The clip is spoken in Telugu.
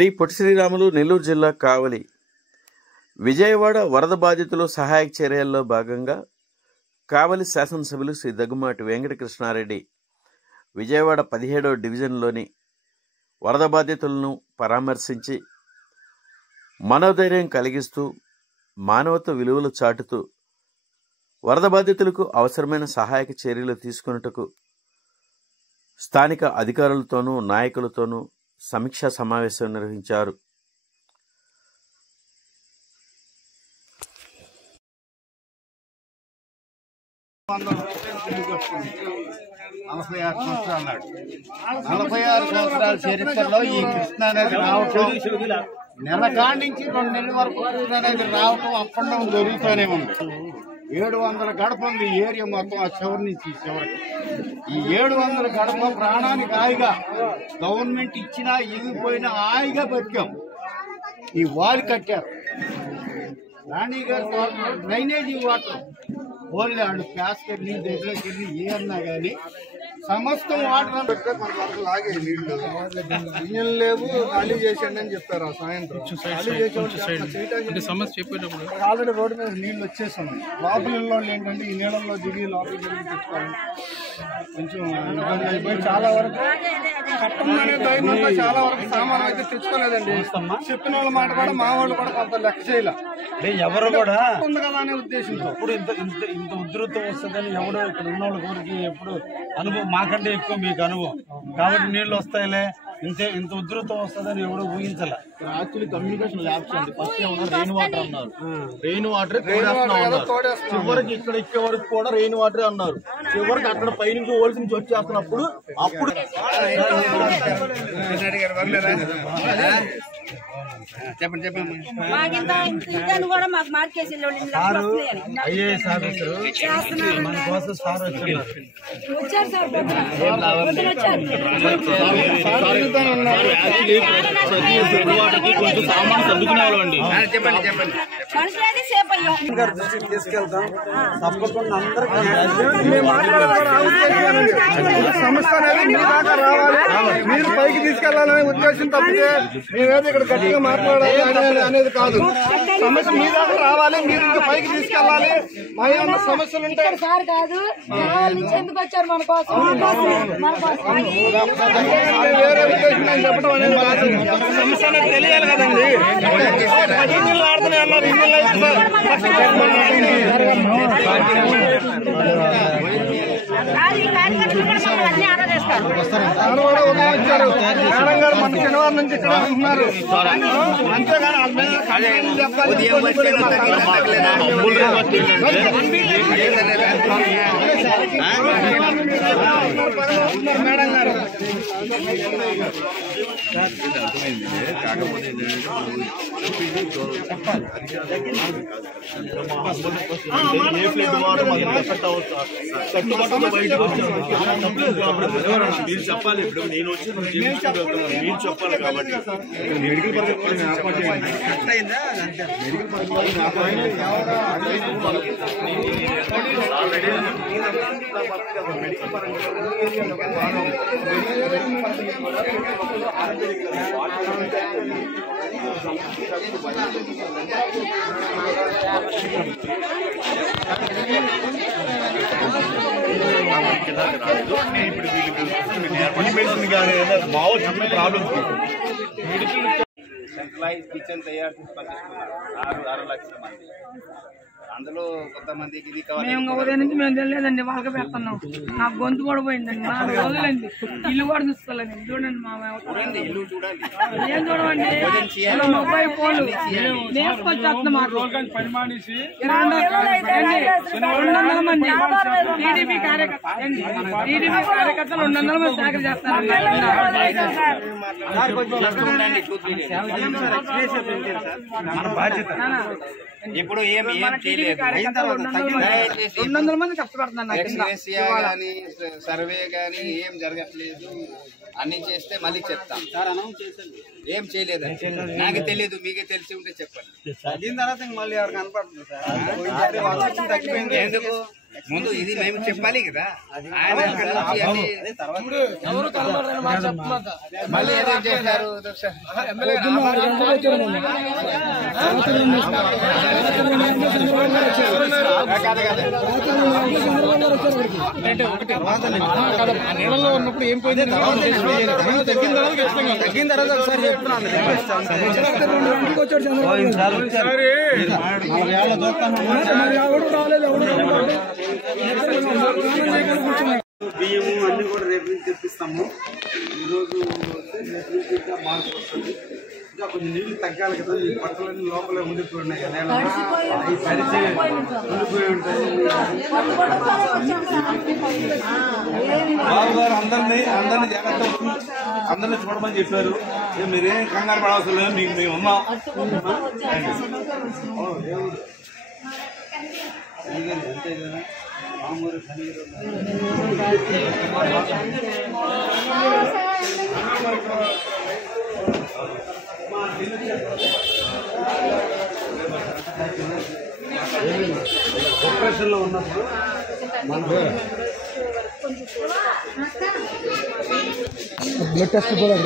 శ్రీ పొట్టి శ్రీరాములు నెల్లూరు జిల్లా కావలి విజయవాడ వరద బాధితులు సహాయక చర్యల్లో భాగంగా కావలి శాసనసభ్యులు శ్రీ దగ్గుమాటి వెంకటకృష్ణారెడ్డి విజయవాడ 17వ డివిజన్లోని వరద బాధితులను పరామర్శించి మనోధైర్యం కలిగిస్తూ మానవత్వ విలువలు చాటుతూ వరద బాధితులకు అవసరమైన సహాయక చర్యలు తీసుకున్నట్టుకు స్థానిక అధికారులతోనూ నాయకులతోనూ సమీక్షా సమావేశం నిర్వహించారు. నలభై 46 సంవత్సరాల చరిత్రలో ఈ కృష్ణానది రావటం నెల కాడి నుంచి 2 నెలల వరకు కృష్ణానది రావటం అప్పటి జరుగుతూనే ఉంది. 700 గడప ఉంది ఈ ఏరియా మొత్తం, ఆ చివరి నుంచి చివరికి. ఈ 700 గడప ప్రాణానికి హాయిగా గవర్నమెంట్ ఇచ్చినా ఇగిపోయినా హాయిగా బతికాం. ఈ వాల్ కట్టారు రాణి గారు, డ్రైనేజీ వాటర్ ఓన్లీ ఆడు ప్యాస్కెట్ నీళ్ళు దగ్గరకి వెళ్ళి ఏ అన్నా కానీ సమస్తం వాటర్ పెడితే మన వరకు లాగే నీళ్లు ఇంజన్ లేవు, ఖాళీ చేసేయండి అని చెప్పారు. ఆ సాయంత్రం ఖాళీ చెప్పేటప్పుడు ఆల్రెడీ రోడ్డు మీద నీళ్లు వచ్చేస్తున్నాయి. లోపల వాళ్ళు ఏంటంటే ఈ నీళ్ళల్లో దిగి లోపలికి వెళ్ళి తెచ్చుకోవాలి, కొంచెం ఇబ్బంది అయిపోయి చాలా వరకు కట్టమనే ధైర్యంతో చాలా వరకు సామాన్ అయితే తెచ్చుకోలేదండి. చెప్పిన వాళ్ళ మాట కూడా మా వాళ్ళు కూడా కొంత లెక్క చేయలే, ఎవరు కూడా ఉంది కదా అనే ఉద్దేశంతో. ఇప్పుడు ఇంత ఉధృతం వస్తుందని ఎవడో ఇక్కడ ఉన్న వాళ్ళకి ఎప్పుడు అనుభవం, మాకంటే ఎక్కువ మీకు అనుభవం కాబట్టి నీళ్లు వస్తాయిలే, ఇంత ఉధృతం వస్తుందని ఎవడో ఊహించాల. యాక్చువల్లీ కమ్యూనికేషన్ ల్యాబ్స్ అండి. ఫస్ట్ ఏమన్నా రెయిన్ వాటర్ అన్నారు, రెయిన్ వాటర్ చివరికి ఇక్కడ ఎక్కే వరకు కూడా రెయిన్ వాటర్ అన్నారు. చివరికి అక్కడ పైనుంచి ఓల్స్ నుంచి వచ్చేస్తున్నప్పుడు అప్పుడు చెప్పండి ఐఏఎస్ ఆఫీసర్ మన కోసం సార్ కొంచెం సామాన్ చదువుకునేవాళ్ళండి. దృష్టికి తీసుకెళ్తాం తప్పకుండా. సమస్య అనేది మీ దాకా రావాలి, మీరు పైకి తీసుకెళ్లాలనే ఉద్దేశం తప్పితే మేమేదో ఇక్కడ గట్టిగా మాట్లాడాలి అనేది కాదు. సమస్య మీ దాకా రావాలి, మీరు ఇంకా పైకి తీసుకెళ్లాలి. మా ఏమన్నా సమస్యలు ఉంటాయి సార్ కాదు, వేరే ఉద్దేశం నేను చెప్పడం అనేది కాదు. సమస్య అనేది తెలియాలి కదండి. ఇన్ని ఆడుతున్నాయి అన్నారు, ఇన్ని మేడం గారు మన శనివారం నుంచి ఇక్కడ ఉంటున్నారు. అంతేగాని మేడం గారు కాకపోతే మీరు చెప్పాలి. ఇప్పుడు నేను వచ్చి మీరు చెప్పాలి కాబట్టి మెడికల్ పరంగా ఏర్పాటు చేయండి. మెడికల్ సెంట్రలైజ్ కిచెన్ తయారు చేసి పంపిస్తున్నారు 6 లక్షల మంది. అందులో కొంతమందికి ఇది మేము ఉదయం నుంచి మేము తెలియదండి, వాళ్ళకి పెడుతున్నాం. నాకు గొంతు కూడా పోయిందండి, 4 రోజులండి. ఇల్లు కూడా చూసుకోలేదు. చూడండి మా ఇల్లు చూడండి, ఏం చూడమండి, 30 ఫోన్లు నేర్చుకొచ్చేస్తున్నాం. పని మానేసి 200 మంది టీడీపీ కార్యకర్తలు 200 మంది సేకరణ చేస్తారు. ఇప్పుడు ఏం టీడీపీ కార్యకర్తలు 200 మంది కష్టపడుతున్నారు నా కింద. కానీ సర్వే కానీ ఏం జరగట్లేదు. అన్ని చేస్తే మళ్ళీ చెప్తాం. ఏం చేయలేదు నాకు తెలియదు, మీకే తెలిసి ఉంటే చెప్పండి. తగ్గిన తర్వాత మళ్ళీ ఎవరు కనపడుతుంది సార్. ఎందుకు ముందు ఇది మేము చెప్పాలి కదా. ఆయన మళ్ళీ ఏదో చేశారు. నీళ్ళలో ఉన్నప్పుడు ఏం పోయింది తగ్గిన తర్వాత ఒకసారి చెప్తున్నాను. బియ్యము అన్ని కూడా రేపు నుంచి తెప్పిస్తాము. ఈరోజు ఇంకా మార్పు వస్తుంది. ఇంకా కొంచెం నీళ్లు తగ్గాలి కదా. ఈ బట్టలన్నీ లోపలే ఉండిపోయి ఉన్నాయి కదా. ఈ పరిచి ఉండిపోయి ఉంటాయి. బాబు గారు అందరినీ జాగ్రత్త అందరినీ చూడమని చెప్పారు. మీరేం కంగారు పడవలసిన లేదు, మీకు మేము ఉన్నాం. అంతే కదా. మామూలు డిప్రెషన్ లో ఉన్నప్పుడు బ్లడ్ టెస్ట్ కూడా